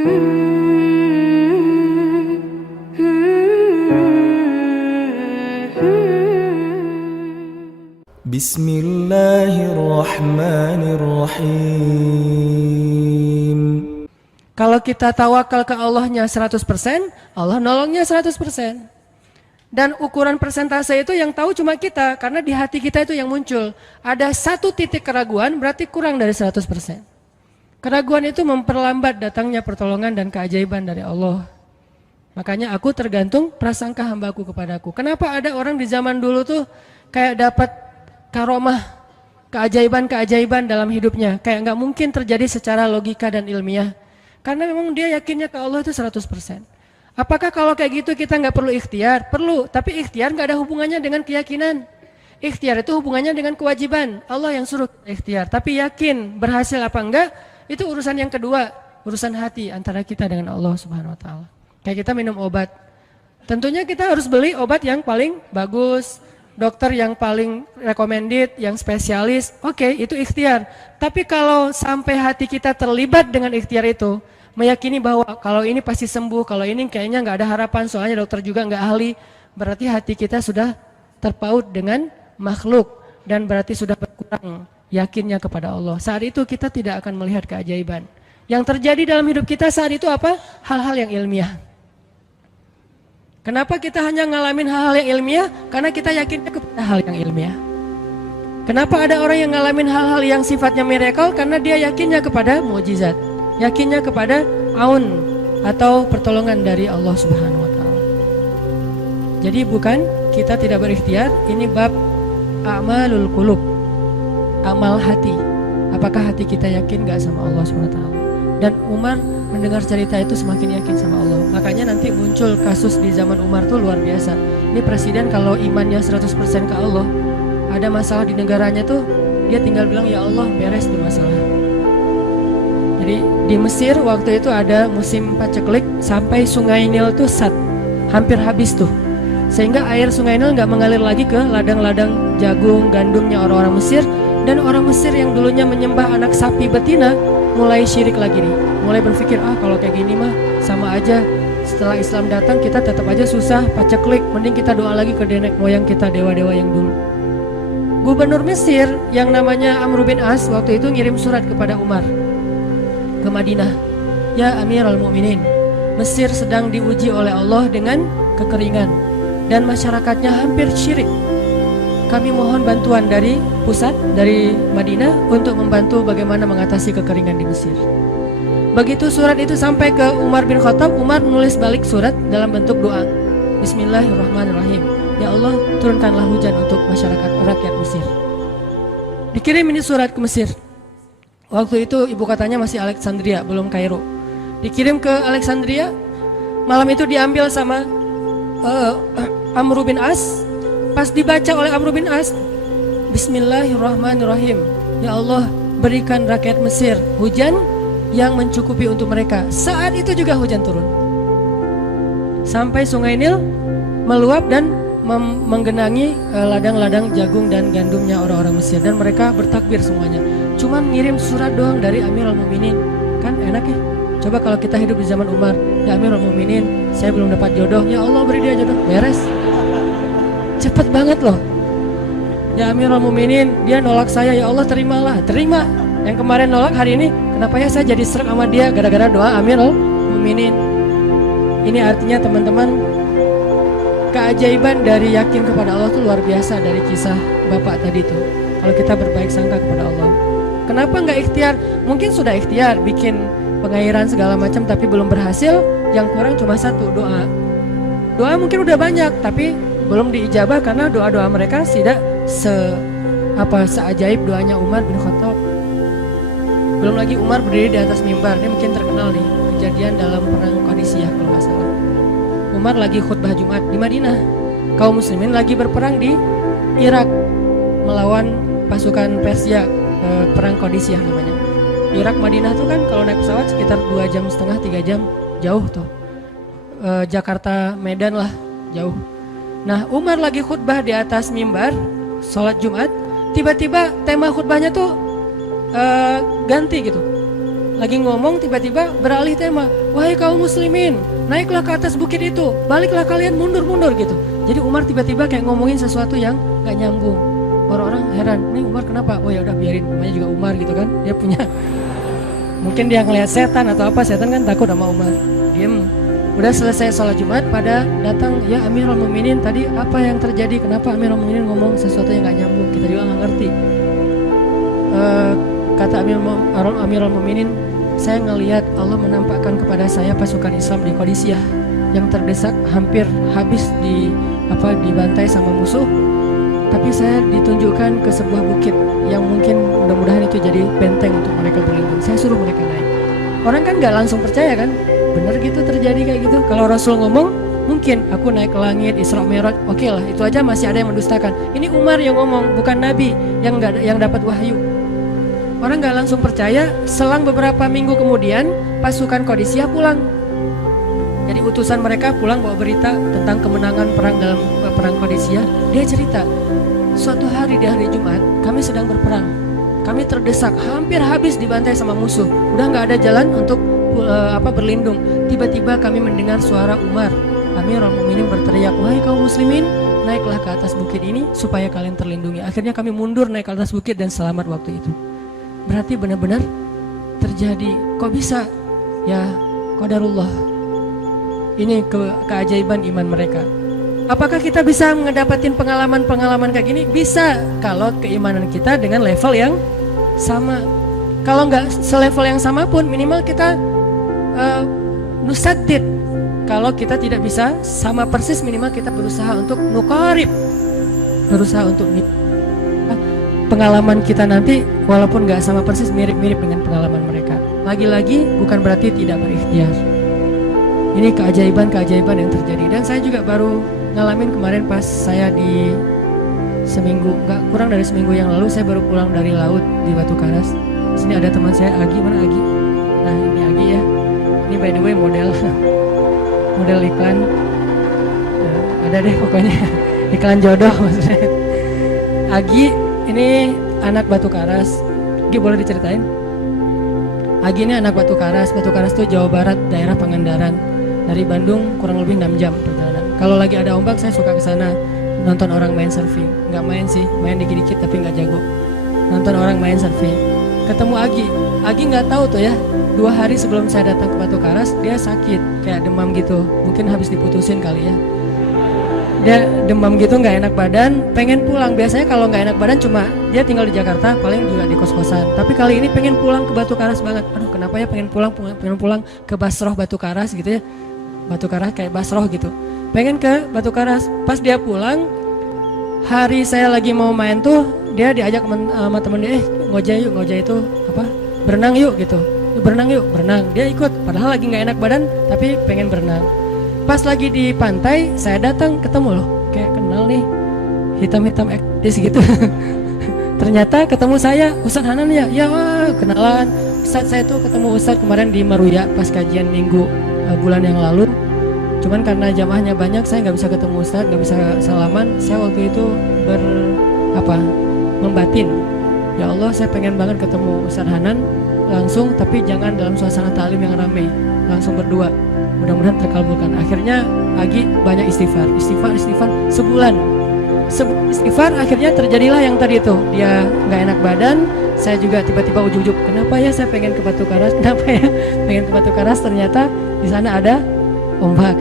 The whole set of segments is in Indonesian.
Bismillahirrahmanirrahim. Kalau kita tawakal ke Allahnya 100%, Allah nolongnya 100%. Dan ukuran persentase itu yang tahu cuma kita, karena di hati kita itu yang muncul. Ada satu titik keraguan, berarti kurang dari 100%. Keraguan itu memperlambat datangnya pertolongan dan keajaiban dari Allah. Makanya aku tergantung prasangka hambaku kepadaku. Kenapa ada orang di zaman dulu tuh kayak dapat karomah, keajaiban-keajaiban dalam hidupnya. Kayak nggak mungkin terjadi secara logika dan ilmiah. Karena memang dia yakinnya ke Allah itu 100%. Apakah kalau kayak gitu kita nggak perlu ikhtiar? Perlu, tapi ikhtiar nggak ada hubungannya dengan keyakinan. Ikhtiar itu hubungannya dengan kewajiban. Allah yang suruh ikhtiar, tapi yakin berhasil apa enggak, itu urusan yang kedua, urusan hati antara kita dengan Allah Subhanahu Wa Taala. Kayak kita minum obat, tentunya kita harus beli obat yang paling bagus, dokter yang paling recommended, yang spesialis. Oke, itu ikhtiar. Tapi kalau sampai hati kita terlibat dengan ikhtiar itu, meyakini bahwa kalau ini pasti sembuh, kalau ini kayaknya nggak ada harapan, soalnya dokter juga nggak ahli, berarti hati kita sudah terpaut dengan makhluk dan berarti sudah berkurang yakinnya kepada Allah. Saat itu kita tidak akan melihat keajaiban. Yang terjadi dalam hidup kita saat itu apa? Hal-hal yang ilmiah. Kenapa kita hanya ngalamin hal-hal yang ilmiah? Karena kita yakinnya kepada hal yang ilmiah. Kenapa ada orang yang ngalamin hal-hal yang sifatnya miracle? Karena dia yakinnya kepada mukjizat. Yakinnya kepada aun atau pertolongan dari Allah Subhanahu Wa Taala. Jadi bukan kita tidak berikhtiar, ini bab a'malul qulub, amal hati. Apakah hati kita yakin gak sama Allah Subhanahu Wa Taala? Dan Umar mendengar cerita itu semakin yakin sama Allah. Makanya nanti muncul kasus di zaman Umar tuh luar biasa. Ini presiden kalau imannya 100% ke Allah, ada masalah di negaranya tuh dia tinggal bilang ya Allah beres tuh masalah. Jadi di Mesir waktu itu ada musim paceklik sampai sungai Nil tuh hampir habis tuh. Sehingga air sungai Nil nggak mengalir lagi ke ladang-ladang jagung, gandumnya orang-orang Mesir. Dan orang Mesir yang dulunya menyembah anak sapi betina mulai syirik lagi nih. Mulai berpikir kalau kayak gini mah sama aja. Setelah Islam datang kita tetap aja susah, paceklik. Mending kita doa lagi ke nenek moyang kita, dewa-dewa yang dulu. Gubernur Mesir yang namanya Amr bin As waktu itu ngirim surat kepada Umar ke Madinah. Ya Amirul Mukminin, Mesir sedang diuji oleh Allah dengan kekeringan dan masyarakatnya hampir syirik. Kami mohon bantuan dari pusat, dari Madinah untuk membantu bagaimana mengatasi kekeringan di Mesir. Begitu surat itu sampai ke Umar bin Khattab, Umar menulis balik surat dalam bentuk doa. Bismillahirrahmanirrahim. Ya Allah, turunkanlah hujan untuk masyarakat rakyat Mesir. Dikirim ini surat ke Mesir. Waktu itu ibu kotanya masih Alexandria, belum Kairo. Dikirim ke Alexandria. Malam itu diambil sama Amr bin As. Pas dibaca oleh Amr bin As, Bismillahirrahmanirrahim. Ya Allah, berikan rakyat Mesir hujan yang mencukupi untuk mereka. Saat itu juga hujan turun. Sampai sungai Nil meluap dan menggenangi ladang-ladang jagung dan gandumnya orang-orang Mesir. Dan mereka bertakbir semuanya. Cuman ngirim surat doang dari Amirul Mukminin. Kan enak ya. Coba kalau kita hidup di zaman Umar, ya Amirul Mukminin, saya belum dapat jodoh. Ya Allah beri dia jodoh. Beres. Cepet banget loh. Ya Amirul Mukminin, dia nolak saya. Ya Allah terimalah. Terima. Yang kemarin nolak, hari ini kenapa ya saya jadi srek sama dia gara-gara doa Amirul Mukminin. Ini artinya teman-teman, keajaiban dari yakin kepada Allah itu luar biasa dari kisah bapak tadi tuh. Kalau kita berbaik sangka kepada Allah. Kenapa nggak ikhtiar? Mungkin sudah ikhtiar bikin pengairan segala macam tapi belum berhasil. Yang kurang cuma satu, doa. Doa mungkin udah banyak tapi belum diijabah karena doa-doa mereka tidak seajaib doanya Umar bin Khattab. Belum lagi Umar berdiri di atas mimbar. Ini mungkin terkenal nih kejadian dalam perang Qadisiyah kalau nggak salah. Umar lagi khutbah Jumat di Madinah. Kaum muslimin lagi berperang di Irak melawan pasukan Persia. Perang Qadisiyah namanya. Irak Madinah tuh kan kalau naik pesawat sekitar 2,5 jam 3 jam, jauh tuh. Jakarta Medan lah, jauh. Nah Umar lagi khutbah di atas mimbar sholat Jumat. Tiba-tiba tema khutbahnya tuh ganti gitu. lagi ngomong tiba-tiba beralih tema, wahai kaum muslimin, naiklah ke atas bukit itu, baliklah kalian mundur-mundur gitu. Jadi Umar tiba-tiba kayak ngomongin sesuatu yang gak nyambung. Orang-orang heran, ini Umar kenapa? Oh ya udah biarin, namanya juga Umar gitu kan. Dia punya mungkin dia ngelihat setan atau apa, setan kan takut sama Umar. Diem. Udah selesai sholat Jumat, pada datang, ya Amirul Mukminin, tadi apa yang terjadi? Kenapa Amirul Mukminin ngomong sesuatu yang gak nyambung? Kita juga gak ngerti. Kata Amirul Mukminin, saya ngelihat Allah menampakkan kepada saya pasukan Islam di Qadisiyah yang terdesak, hampir habis dibantai sama musuh. Tapi saya ditunjukkan ke sebuah bukit yang mungkin mudah-mudahan itu jadi benteng untuk mereka berlindung. Saya suruh mereka naik. Orang kan gak langsung percaya kan? Bener gitu terjadi kayak gitu. Kalau Rasul ngomong, mungkin aku naik ke langit, Isra Mi'raj, oke lah, itu aja masih ada yang mendustakan. Ini Umar yang ngomong, bukan Nabi yang dapat wahyu. Orang gak langsung percaya. Selang beberapa minggu kemudian, pasukan Qadisiyah pulang. Jadi utusan mereka pulang bawa berita tentang kemenangan perang dalam perang Qadisiyah. Dia cerita, suatu hari di hari Jumat, kami sedang berperang. Kami terdesak, hampir habis dibantai sama musuh. Udah gak ada jalan untuk berlindung. Tiba-tiba kami mendengar suara Umar. Amirul Mukminin berteriak, wahai kaum muslimin, naiklah ke atas bukit ini supaya kalian terlindungi. Akhirnya kami mundur naik ke atas bukit dan selamat waktu itu. Berarti benar-benar terjadi. Kok bisa? Ya qadarullah. Ini keajaiban iman mereka. Apakah kita bisa ngedapatin pengalaman-pengalaman kayak gini? Bisa, kalau keimanan kita dengan level yang sama. Kalau nggak selevel yang sama pun minimal kita nusatid. Kalau kita tidak bisa sama persis, minimal kita berusaha untuk nuqarib, berusaha untuk pengalaman kita nanti walaupun nggak sama persis, mirip-mirip dengan pengalaman mereka. Lagi-lagi bukan berarti tidak berikhtiar. Ini keajaiban-keajaiban yang terjadi. Dan saya juga baru ngalamin kemarin pas saya di seminggu, nggak kurang dari seminggu yang lalu, saya baru pulang dari laut di Batu Karas. Sini ada teman saya, Agi, mana Agi? Nah ini Agi ya. Ini by the way model iklan. Ada deh pokoknya iklan jodoh maksudnya. Agi ini anak Batu Karas. Agi boleh diceritain? Agi ini anak Batu Karas. Batu Karas itu Jawa Barat, daerah Pangandaran. Dari Bandung kurang lebih 6 jam perjalanan. Kalau lagi ada ombak saya suka ke sana nonton orang main surfing. Nggak main sih, main dikit-dikit tapi nggak jago. Nonton orang main surfing. Ketemu Agi nggak tahu tuh ya. 2 hari sebelum saya datang ke Batu Karas, dia sakit, kayak demam gitu. Mungkin habis diputusin kali ya. Dia demam gitu, nggak enak badan, pengen pulang. Biasanya kalau nggak enak badan cuma dia tinggal di Jakarta, paling juga di kos-kosan. Tapi kali ini pengen pulang ke Batu Karas banget. Aduh, kenapa ya pengen pulang ke Basroh Batu Karas gitu ya. Batu Karas kayak Basroh gitu. Pengen ke Batu Karas. Pas dia pulang, hari saya lagi mau main tuh, dia diajak sama temen dia, ngojek itu apa? Berenang yuk gitu. Berenang yuk, berenang. Dia ikut, padahal lagi nggak enak badan, tapi pengen berenang. Pas lagi di pantai, saya datang ketemu loh, kayak kenal nih, hitam-hitam ektis gitu. Ternyata ketemu saya, Ustadz Hanan ya, ya wah, kenalan. Ustadz saya tuh ketemu Ustadz kemarin di Maruya pas kajian minggu bulan yang lalu. Cuman karena jamaahnya banyak, saya nggak bisa ketemu Ustadz, nggak bisa salaman. Saya waktu itu membatin, ya Allah saya pengen banget ketemu Ustadz Hanan langsung, tapi jangan dalam suasana ta'lim yang ramai, langsung berdua. Mudah-mudahan terkabulkan. Akhirnya Agi banyak istighfar sebulan istighfar. Akhirnya terjadilah yang tadi itu, dia nggak enak badan. Saya juga tiba-tiba ujug-ujug, kenapa ya saya pengen ke Batu Karas, kenapa ya pengen ke Batu Karas, ternyata di sana ada ombak.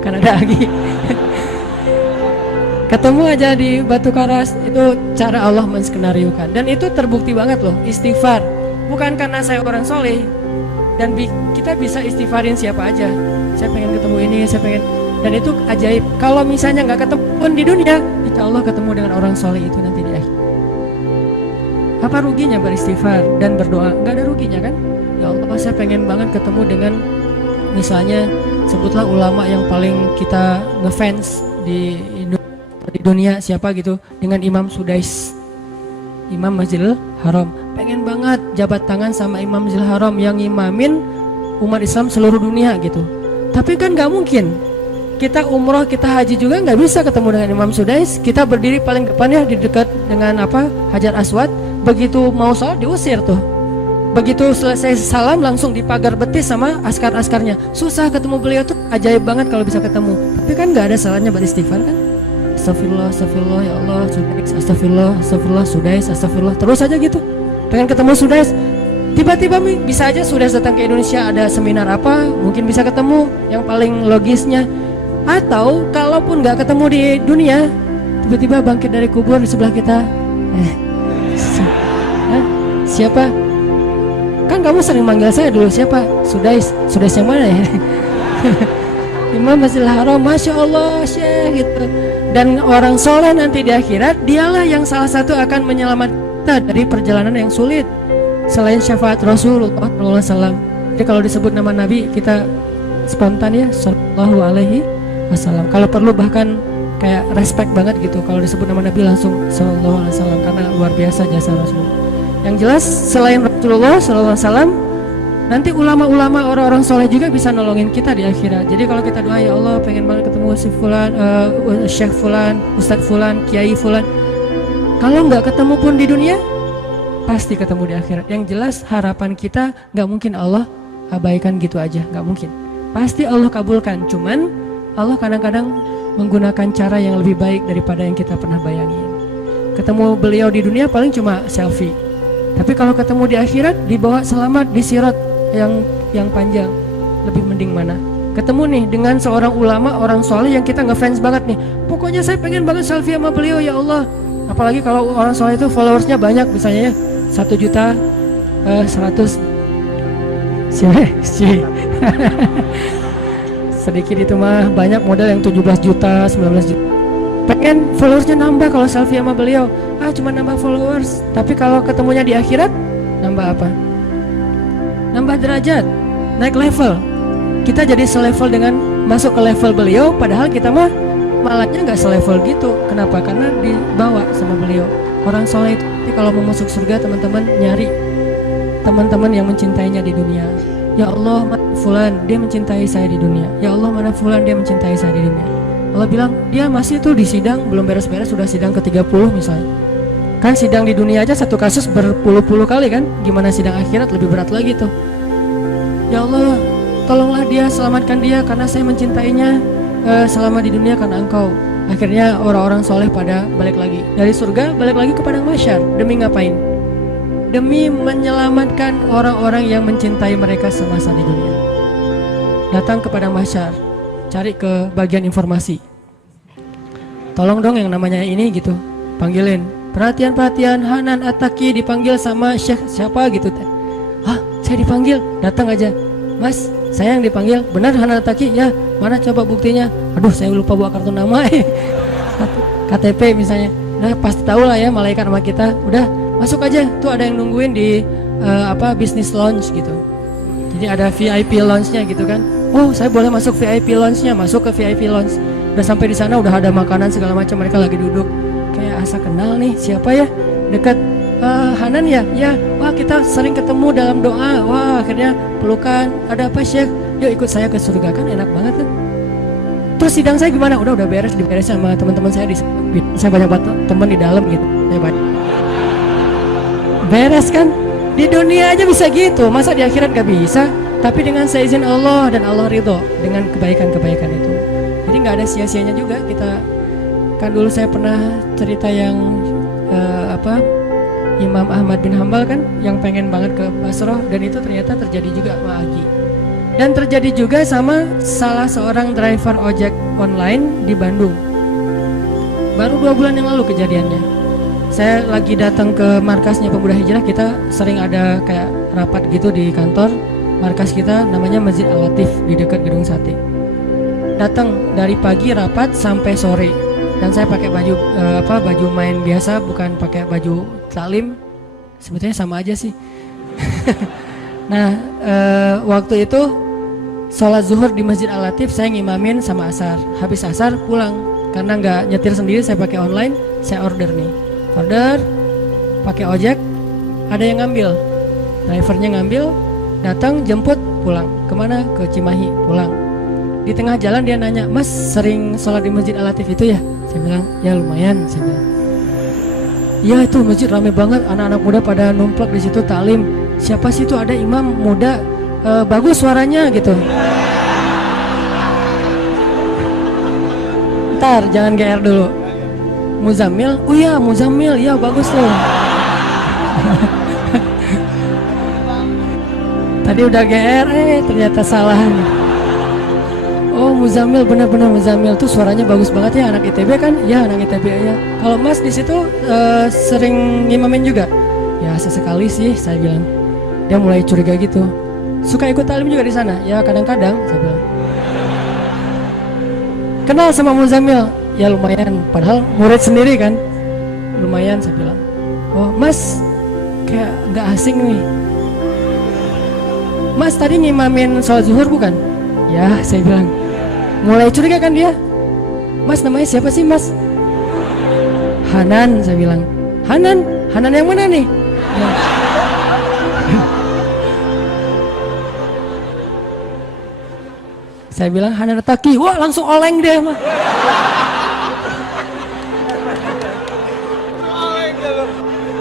Kan ada Agi. Ketemu aja di Batu Karas. Itu cara Allah menskenariokan, dan itu terbukti banget loh. Istighfar bukan karena saya orang soleh, dan kita bisa istighfarin siapa aja. Saya pengen ketemu ini, saya pengen, dan itu ajaib. Kalau misalnya nggak ketemu pun di dunia, insya Allah ketemu dengan orang soleh itu nanti di akhir. Apa ruginya beristighfar dan berdoa? Nggak ada ruginya kan? Ya Allah, saya pengen banget ketemu dengan, misalnya sebutlah ulama yang paling kita ngefans di dunia, siapa gitu, dengan Imam Sudais, Imam Masjidil Haram. Pengen banget jabat tangan sama Imam Masjidil Haram yang imamin umat Islam seluruh dunia gitu. Tapi kan nggak mungkin. Kita umroh, kita haji juga nggak bisa ketemu dengan Imam Sudais. Kita berdiri paling depan ya, di dekat dengan Hajar Aswad. Begitu mau sholat diusir tuh. begitu selesai salam langsung dipagar betis sama askar-askarnya. Susah ketemu beliau tuh, ajaib banget kalau bisa ketemu. Tapi kan nggak ada salahnya beristighfar kan? Astagfirullah, astagfirullah, ya Allah, Sudais, astagfirullah, astagfirullah, Sudais, astagfirullah. Terus aja gitu. Pengen ketemu Sudais. Tiba-tiba bisa aja Sudais datang ke Indonesia, ada seminar apa, mungkin bisa ketemu yang paling logisnya. Atau kalaupun nggak ketemu di dunia, tiba-tiba bangkit dari kubur di sebelah kita. Siapa? Kan kamu sering manggil saya dulu, siapa? Sudais. Sudais yang mana ya? Imam Masjidil Haram, Masya Allah Syekh gitu. Dan orang soleh nanti di akhirat, dialah yang salah satu akan menyelamatkan kita dari perjalanan yang sulit selain syafaat Rasulullah SAW. Jadi kalau disebut nama Nabi, kita spontan ya, Sallallahu Alaihi Wasallam. Kalau perlu bahkan kayak respect banget gitu kalau disebut nama Nabi langsung Sallallahu Alaihi Wasallam, karena luar biasa jasa Rasulullah. Yang jelas selain Rasulullah SAW, nanti ulama-ulama orang-orang soleh juga bisa nolongin kita di akhirat. Jadi kalau kita doa, ya Allah pengen banget ketemu si Fulan, Syekh Fulan, Ustadz Fulan, Kiai Fulan, kalau nggak ketemu pun di dunia, pasti ketemu di akhirat. Yang jelas harapan kita nggak mungkin Allah abaikan gitu aja, nggak mungkin. Pasti Allah kabulkan. Cuman Allah kadang-kadang menggunakan cara yang lebih baik daripada yang kita pernah bayangin. Ketemu beliau di dunia paling cuma selfie. Tapi kalau ketemu di akhirat, dibawa selamat di sirat yang panjang, lebih mending mana? Ketemu nih dengan seorang ulama, orang soleh yang kita ngefans banget nih. Pokoknya saya pengen banget selfie sama beliau, ya Allah. Apalagi kalau orang soleh itu followersnya banyak, misalnya ya 1.100.000. Sedikit itu mah, banyak model yang 17 juta, 19 juta. Pengen followersnya nambah kalau selfie sama beliau. Cuma nambah followers. Tapi kalau ketemunya di akhirat, nambah apa? Nambah derajat, naik level. Kita jadi selevel dengan masuk ke level beliau, padahal kita mah malahnya nggak selevel gitu. Kenapa? Karena dibawa sama beliau. Orang soleh itu kalau mau masuk surga, teman-teman nyari teman-teman yang mencintainya di dunia. Ya Allah, mana Fulan, dia mencintai saya di dunia. Ya Allah, mana Fulan, dia mencintai saya di dunia. Allah bilang, dia masih tuh di sidang, belum beres-beres, sudah sidang ke-30 misalnya. Kan sidang di dunia aja satu kasus berpuluh-puluh kali kan, gimana sidang akhirat lebih berat lagi tuh. Ya Allah, tolonglah dia, selamatkan dia, karena saya mencintainya selama di dunia karena Engkau. Akhirnya orang-orang soleh pada balik lagi dari surga, balik lagi ke padang mahsyar. Demi ngapain? Demi menyelamatkan orang-orang yang mencintai mereka semasa di dunia. Datang ke padang mahsyar, cari ke bagian informasi. Tolong dong yang namanya ini gitu, panggilin. Perhatian, Hanan At-Taqi dipanggil sama Syekh siapa gitu. Saya dipanggil, datang aja. Mas, saya yang dipanggil, benar Hanan At-Taqi? Ya, mana coba buktinya? Aduh, saya lupa bawa kartu nama. KTP misalnya. Nah, pasti tahu lah ya malaikat sama kita. Udah, masuk aja. Tuh ada yang nungguin di business lounge gitu. Jadi ada VIP lounge-nya gitu kan. Oh, saya boleh masuk VIP lounge-nya, masuk ke VIP lounge. Udah sampai di sana udah ada makanan segala macam, mereka lagi duduk. Kayak asa kenal nih, siapa ya? Dekat Hanan ya? Ya, wah kita sering ketemu dalam doa. Wah, akhirnya pelukan. Ada apa Syekh? Yuk ikut saya ke surga, kan enak banget kan? Terus sidang saya gimana? Udah beres, diberes sama teman-teman saya saya banyak banget teman di dalam gitu. Saya banyak. Beres kan? Di dunia aja bisa gitu, masa di akhirat gak bisa? Tapi dengan seizin Allah dan Allah ridho dengan kebaikan-kebaikan itu. Jadi nggak ada sia-sianya juga kita. Kan dulu saya pernah cerita yang Imam Ahmad bin Hambal kan yang pengen banget ke Basrah, dan itu ternyata terjadi juga sama Agi. Dan terjadi juga sama salah seorang driver ojek online di Bandung. Baru 2 bulan yang lalu kejadiannya. Saya lagi datang ke markasnya Pemuda Hijrah, kita sering ada kayak rapat gitu di kantor. Markas kita namanya Masjid Al-Latif di dekat Gedung Sate. Datang dari pagi rapat sampai sore. Dan saya pakai baju main biasa, bukan pakai baju taklim. Sebetulnya sama aja sih. Nah, waktu itu sholat zuhur di Masjid Al-Latif, saya ngimamin sama asar. Habis asar pulang, karena nggak nyetir sendiri, saya pakai online. Saya order nih, pakai ojek. Ada yang ngambil, drivernya ngambil, datang jemput pulang. Kemana? Ke Cimahi, pulang. Di tengah jalan dia nanya, Mas sering sholat di Masjid Al-Latif itu ya? Saya bilang, ya lumayan. Saya bilang, iya itu masjid rame banget, anak-anak muda pada numplak di situ taklim. siapa sih itu ada imam muda bagus suaranya gitu. Ntar jangan GR dulu. Muzammil, oh iya Muzammil, ya bagus loh. Tadi udah GR, ternyata salah. Oh Muzammil, benar-benar Muzammil tuh suaranya bagus banget ya, anak ITB kan? Ya anak ITB ya. Kalau Mas di situ sering ngimamin juga? Ya sesekali sih saya bilang. Dia mulai curiga gitu. Suka ikut talim juga di sana? Ya kadang-kadang saya bilang. Kenal sama Muzammil? Ya lumayan, padahal murid sendiri kan. Lumayan saya bilang. Oh Mas, kayak nggak asing nih. Mas tadi ngimamin sholat zuhur bukan? Ya saya bilang. Mulai curiga kan dia. Mas namanya siapa sih Mas? Hanan saya bilang. Hanan? Hanan yang mana nih? Ya. Saya bilang Hanan Taki. Wah langsung oleng deh mah.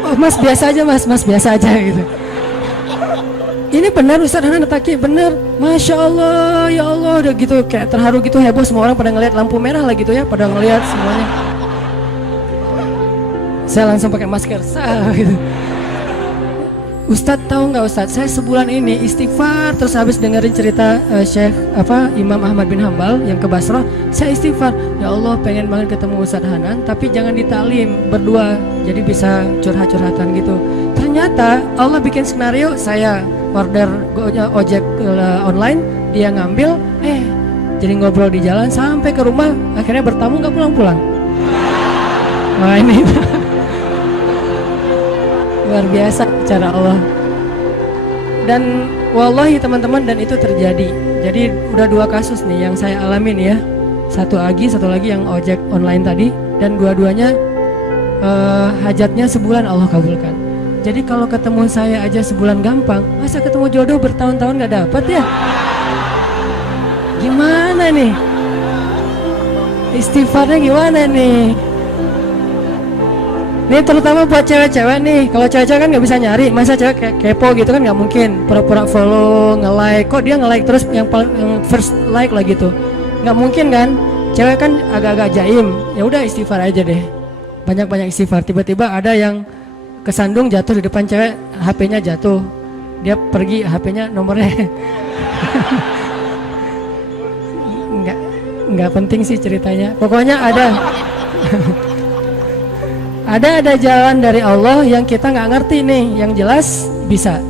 Oh Mas biasa aja Mas biasa aja gitu. Ini benar Ustaz Hanan Taki, benar. Masya Allah, ya Allah, udah gitu kayak terharu gitu, heboh, semua orang pada ngelihat lampu merah lah gitu ya, pada ngelihat semuanya. Saya langsung pakai masker, gitu. Ustadz tahu nggak Ustadz, saya sebulan ini istighfar terus habis dengerin cerita Imam Ahmad bin Hambal yang ke Basrah, saya istighfar, ya Allah pengen banget ketemu Ustadz Hanan, tapi jangan ditalim berdua, jadi bisa curhat-curhatan gitu. Ternyata Allah bikin skenario, saya order ojek online, dia ngambil, jadi ngobrol di jalan sampai ke rumah, akhirnya bertamu nggak pulang-pulang. Wah ini luar biasa cara Allah. Dan wallahi teman-teman, dan itu terjadi. Jadi udah 2 kasus nih yang saya alamin ya. Satu lagi yang ojek online tadi, dan dua-duanya hajatnya sebulan Allah kabulkan. Jadi kalau ketemu saya aja sebulan gampang, masa ketemu jodoh bertahun-tahun gak dapet ya? Gimana nih? Istighfarnya gimana nih? Ini terutama buat cewek-cewek nih. Kalau cewek-cewek kan nggak bisa nyari, masa cewek kayak kepo gitu kan nggak mungkin. Pura-pura follow, nge-like, kok dia nge-like terus yang first like lah gitu, nggak mungkin kan? Cewek kan agak-agak jaim. Ya udah istighfar aja deh, banyak-banyak istighfar. Tiba-tiba ada yang kesandung jatuh di depan cewek, HP-nya jatuh, dia pergi, HP-nya nomornya nggak penting sih ceritanya. Pokoknya ada. Ada jalan dari Allah yang kita nggak ngerti nih, yang jelas bisa.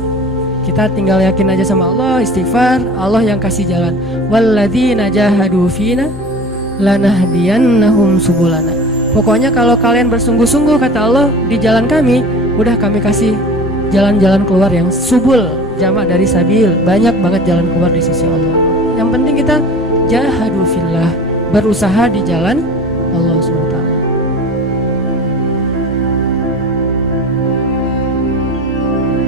Kita tinggal yakin aja sama Allah, istighfar, Allah yang kasih jalan. Walladzina jahadu fina lanahdiyannahum subulana. Pokoknya kalau kalian bersungguh-sungguh kata Allah di jalan kami, udah kami kasih jalan-jalan keluar yang subul, jamak dari sabil, banyak banget jalan keluar di sisi Allah. Yang penting kita jahadu fillah, berusaha di jalan Allah SWT.